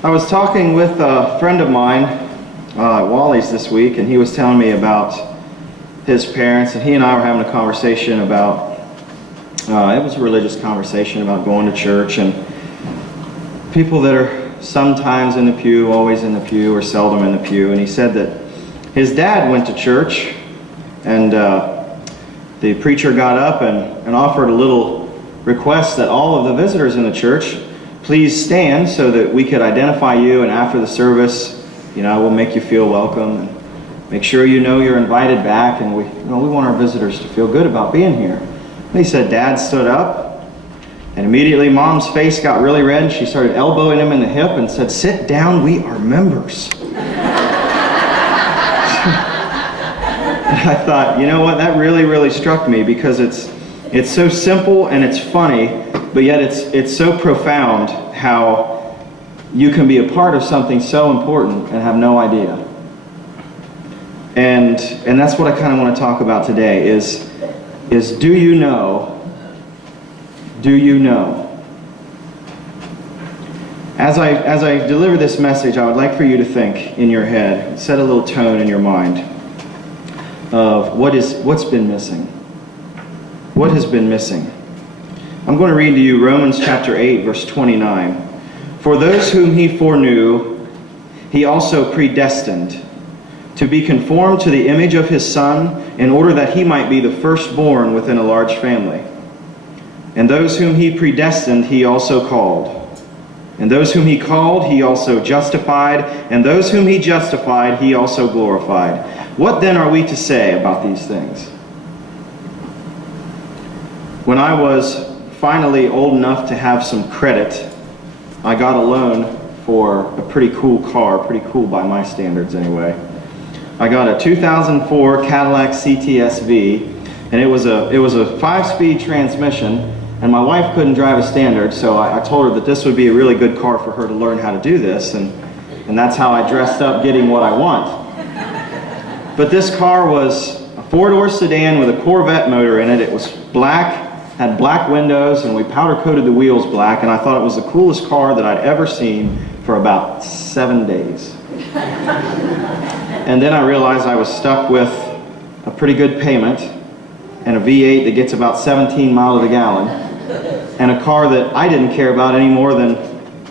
I was talking with a friend of mine at Wally's this week, and he was telling me about his parents, and he and I were having a conversation about, it was a religious conversation about going to church, and people that are sometimes in the pew, always in the pew, or seldom in the pew. And he said that his dad went to church, and the preacher got up and offered a little request that all of the visitors in the church please stand so that we could identify you, and after the service, we'll make you feel welcome and make sure you're invited back, and we want our visitors to feel good about being here. And he said Dad stood up, and immediately Mom's face got really red, and she started elbowing him in the hip and said, "Sit down, we are members." I thought, that really, really struck me, because it's so simple and it's funny, but yet it's so profound how you can be a part of something so important and have no idea. And that's what I kind of want to talk about today is do you know? As I deliver this message, I would like for you to think in your head, set a little tone in your mind of what's been missing. What has been missing? I'm going to read to you Romans chapter 8, verse 29. For those whom he foreknew, he also predestined to be conformed to the image of his Son, in order that he might be the firstborn within a large family. And those whom he predestined, he also called. And those whom he called, he also justified. And those whom he justified, he also glorified. What then are we to say about these things? When I was finally old enough to have some credit, I got a loan for a pretty cool car, pretty cool by my standards anyway. I got a 2004 Cadillac CTS-V, and it was a 5-speed transmission, and my wife couldn't drive a standard, so I told her that this would be a really good car for her to learn how to do this, and that's how I dressed up getting what I want. But this car was a 4-door sedan with a Corvette motor in it. It was black, had black windows, and we powder coated the wheels black, and I thought it was the coolest car that I'd ever seen for about 7 days. And then I realized I was stuck with a pretty good payment and a V8 that gets about 17 miles to the gallon, and a car that I didn't care about any more than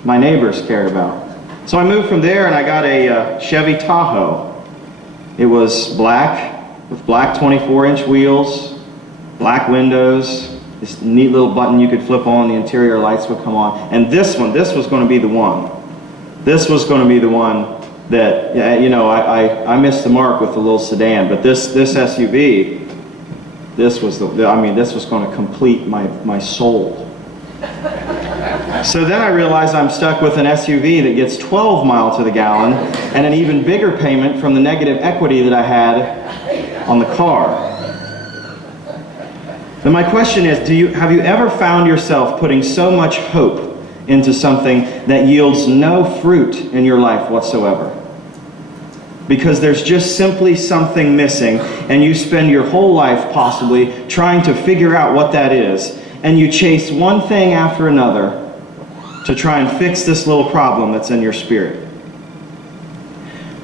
my neighbors cared about. So I moved from there and I got a Chevy Tahoe. It was black with black 24-inch wheels, black windows, this neat little button you could flip on, the interior lights would come on. And this was going to be the one. This was going to be the one that, I missed the mark with the little sedan, but this SUV, this was going to complete my soul. So then I realized I'm stuck with an SUV that gets 12 miles to the gallon and an even bigger payment from the negative equity that I had on the car. Then my question is, have you ever found yourself putting so much hope into something that yields no fruit in your life whatsoever? Because there's just simply something missing, and you spend your whole life possibly trying to figure out what that is, and you chase one thing after another to try and fix this little problem that's in your spirit.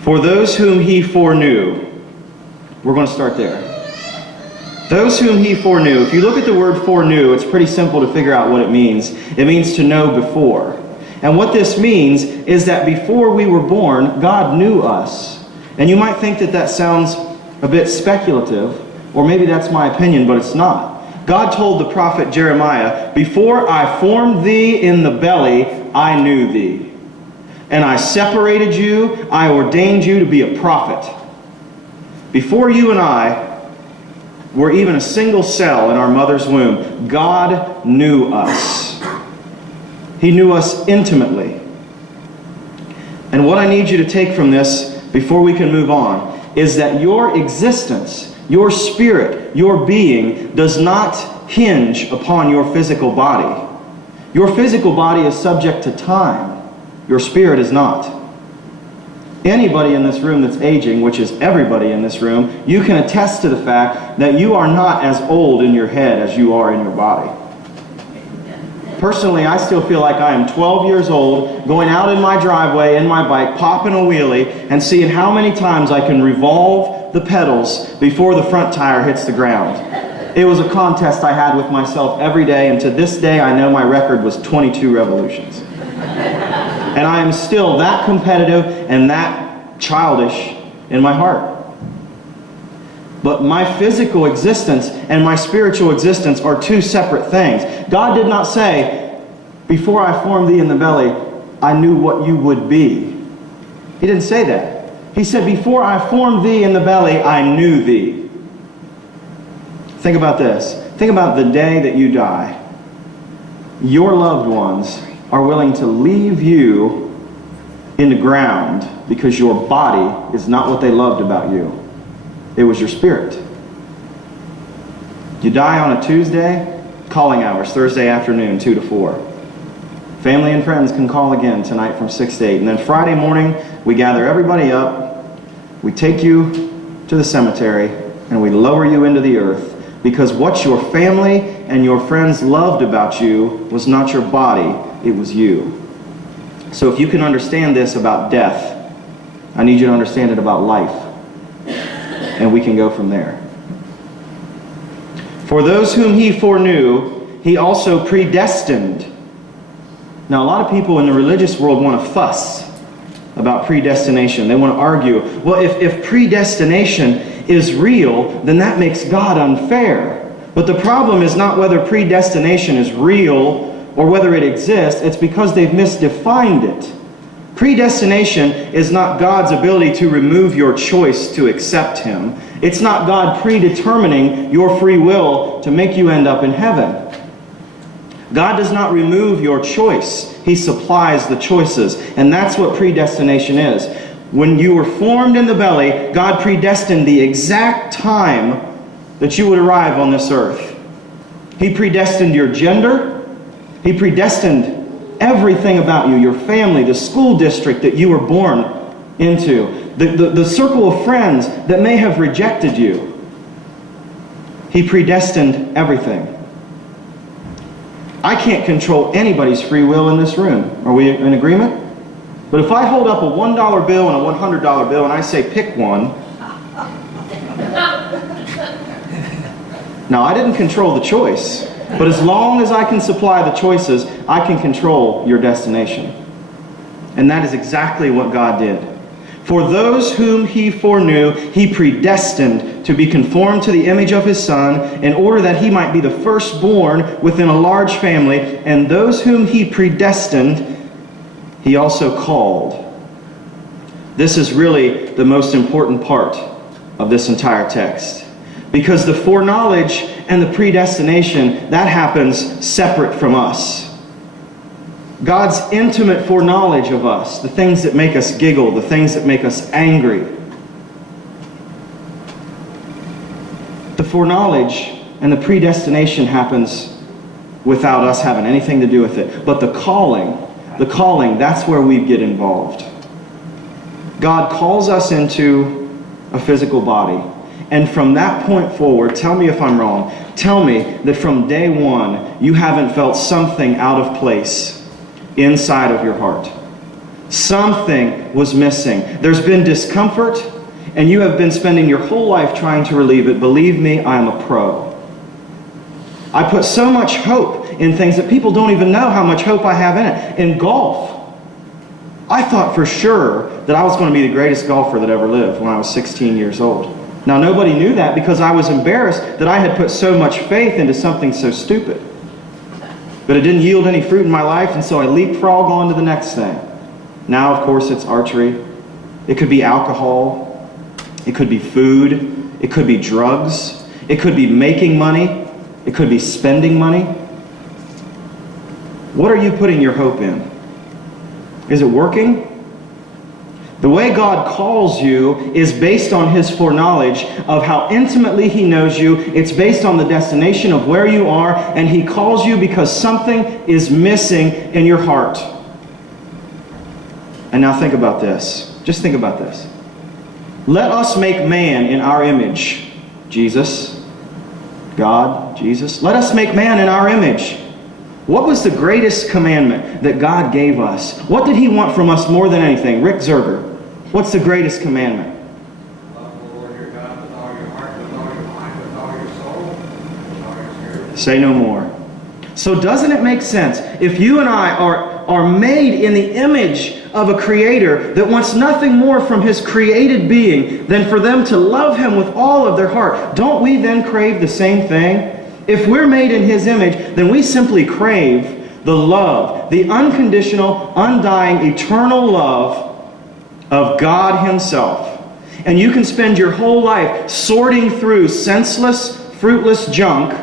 For those whom he foreknew, we're going to start there. Those whom he foreknew. If you look at the word foreknew, it's pretty simple to figure out what it means. It means to know before. And what this means is that before we were born, God knew us. And you might think that sounds a bit speculative, or maybe that's my opinion, but it's not. God told the prophet Jeremiah, "Before I formed thee in the belly, I knew thee. And I separated you, I ordained you to be a prophet." Before you and I were even a single cell in our mother's womb, God knew us. He knew us intimately. And what I need you to take from this before we can move on is that your existence, your spirit, your being does not hinge upon your physical body. Your physical body is subject to time. Your spirit is not. Anybody in this room that's aging, which is everybody in this room, you can attest to the fact that you are not as old in your head as you are in your body. Personally, I still feel like I am 12 years old, going out in my driveway in my bike, popping a wheelie, and seeing how many times I can revolve the pedals before the front tire hits the ground. It was a contest I had with myself every day, and to this day I know my record was 22 revolutions. And I am still that competitive and that childish in my heart. But my physical existence and my spiritual existence are two separate things. God did not say, before I formed thee in the belly, I knew what you would be. He didn't say that. He said, before I formed thee in the belly, I knew thee. Think about this. Think about the day that you die. Your loved ones are willing to leave you in the ground because your body is not what they loved about you. It was your spirit. You die on a Tuesday, calling hours, Thursday afternoon, 2 to 4. Family and friends can call again tonight from 6 to 8. And then Friday morning, we gather everybody up, we take you to the cemetery, and we lower you into the earth, because what your family and your friends loved about you was not your body, it was you. So if you can understand this about death, I need you to understand it about life. And we can go from there. For those whom he foreknew, he also predestined. Now, a lot of people in the religious world want to fuss about predestination. They want to argue, well, if predestination is real, then that makes God unfair. But the problem is not whether predestination is real or whether it exists. It's because they've misdefined it. Predestination is not God's ability to remove your choice to accept Him. It's not God predetermining your free will to make you end up in heaven. God does not remove your choice. He supplies the choices. And that's what predestination is. When you were formed in the belly, God predestined the exact time that you would arrive on this earth. He predestined your gender. He predestined everything about you, your family, the school district that you were born into, the circle of friends that may have rejected you. He predestined everything. I can't control anybody's free will in this room. Are we in agreement? But if I hold up a $1 bill and a $100 bill and I say, pick one. Now, I didn't control the choice. But as long as I can supply the choices, I can control your destination. And that is exactly what God did. For those whom he foreknew, he predestined to be conformed to the image of his Son, in order that he might be the firstborn within a large family. And those whom he predestined, he also called. This is really the most important part of this entire text. Because the foreknowledge and the predestination, that happens separate from us. God's intimate foreknowledge of us, the things that make us giggle, the things that make us angry. The foreknowledge and the predestination happens without us having anything to do with it. But the calling, that's where we get involved. God calls us into a physical body. And from that point forward, tell me if I'm wrong, tell me that from day one, you haven't felt something out of place inside of your heart. Something was missing. There's been discomfort, and you have been spending your whole life trying to relieve it. Believe me, I am a pro. I put so much hope in things that people don't even know how much hope I have in it. In golf, I thought for sure that I was going to be the greatest golfer that ever lived when I was 16 years old. Now, nobody knew that because I was embarrassed that I had put so much faith into something so stupid. But it didn't yield any fruit in my life, and so I leapfrogged on to the next thing. Now, of course, it's archery. It could be alcohol. It could be food. It could be drugs. It could be making money. It could be spending money. What are you putting your hope in? Is it working? The way God calls you is based on his foreknowledge of how intimately he knows you. It's based on the destination of where you are, and he calls you because something is missing in your heart. And now think about this. Just think about this. Let us make man in our image. Jesus, God, Jesus. Let us make man in our image. What was the greatest commandment that God gave us? What did He want from us more than anything? Rick Zerger, what's the greatest commandment? Love the Lord your God with all your heart, with all your mind, with all your soul, with all your spirit. Say no more. So doesn't it make sense? If you and I are made in the image of a Creator that wants nothing more from His created being than for them to love Him with all of their heart, don't we then crave the same thing? If we're made in His image, then we simply crave the love, the unconditional, undying, eternal love of God Himself. And you can spend your whole life sorting through senseless, fruitless junk,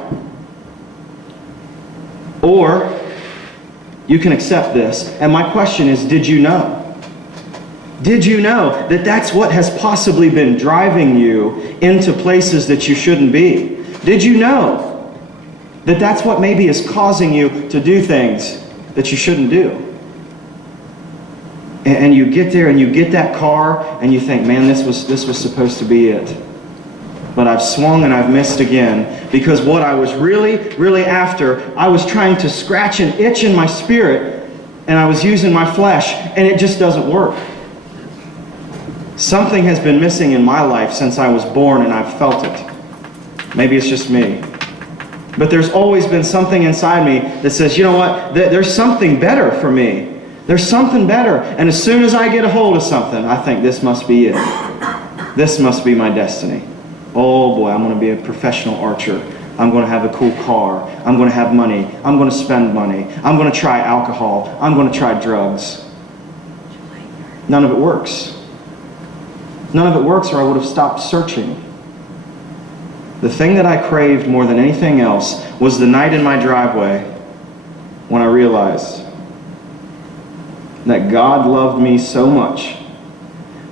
or you can accept this. And my question is, did you know? Did you know that that's what has possibly been driving you into places that you shouldn't be? Did you know that that's what maybe is causing you to do things that you shouldn't do? And you get there and you get that car and you think, man, this was supposed to be it. But I've swung and I've missed again, because what I was really after, I was trying to scratch an itch in my spirit, and I was using my flesh, and it just doesn't work. Something has been missing in my life since I was born, and I've felt it. Maybe it's just me. But there's always been something inside me that says, you know what, there's something better for me. There's something better. And as soon as I get a hold of something, I think this must be it. This must be my destiny. Oh boy, I'm going to be a professional archer. I'm going to have a cool car. I'm going to have money. I'm going to spend money. I'm going to try alcohol. I'm going to try drugs. None of it works. None of it works, or I would have stopped searching. The thing that I craved more than anything else was the night in my driveway when I realized that God loved me so much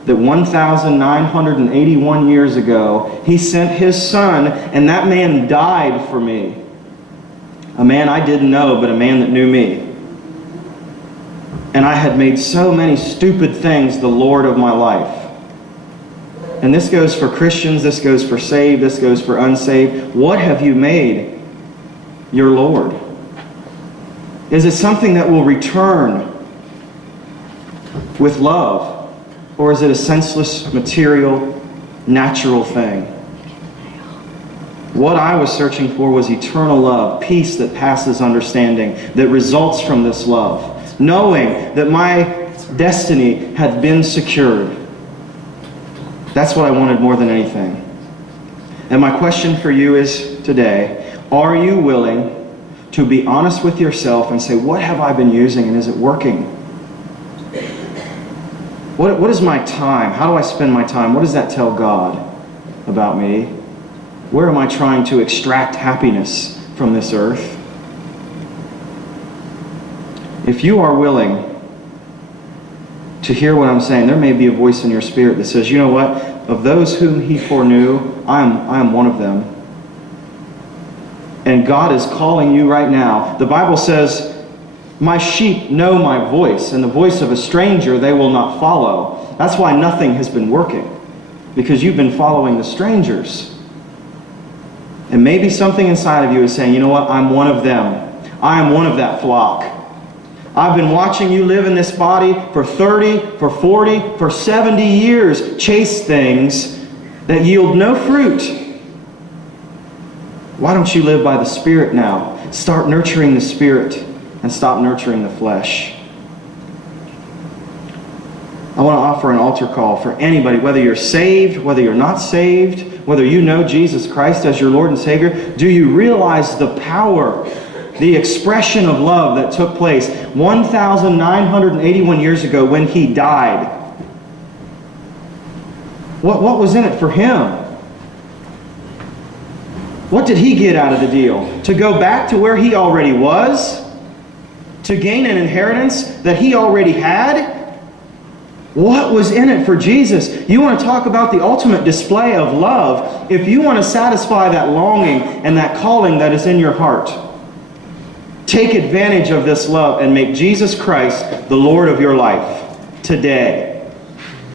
that 1,981 years ago, He sent His Son, and that man died for me. A man I didn't know, but a man that knew me. And I had made so many stupid things the Lord of my life. And this goes for Christians, this goes for saved, this goes for unsaved. What have you made your Lord? Is it something that will return with love? Or is it a senseless, material, natural thing? What I was searching for was eternal love, peace that passes understanding, that results from this love. Knowing that my destiny had been secured. That's what I wanted more than anything. And my question for you is today, are you willing to be honest with yourself and say, what have I been using and is it working? What is my time? How do I spend my time? What does that tell God about me? Where am I trying to extract happiness from this earth? If you are willing to hear what I'm saying, there may be a voice in your spirit that says, you know what? Of those whom He foreknew, I am one of them. And God is calling you right now. The Bible says, my sheep know my voice, and the voice of a stranger they will not follow. That's why nothing has been working, because you've been following the strangers. And maybe something inside of you is saying, you know what, I'm one of them. I am one of that flock. I've been watching you live in this body for 30, for 40, for 70 years, chase things that yield no fruit. Why don't you live by the Spirit now? Start nurturing the Spirit and stop nurturing the flesh. I want to offer an altar call for anybody, whether you're saved, whether you're not saved, whether you know Jesus Christ as your Lord and Savior. Do you realize the power, the expression of love that took place 1,981 years ago when He died? What was in it for Him? What did He get out of the deal? To go back to where He already was? To gain an inheritance that He already had? What was in it for Jesus? You want to talk about the ultimate display of love. If you want to satisfy that longing and that calling that is in your heart, take advantage of this love and make Jesus Christ the Lord of your life today.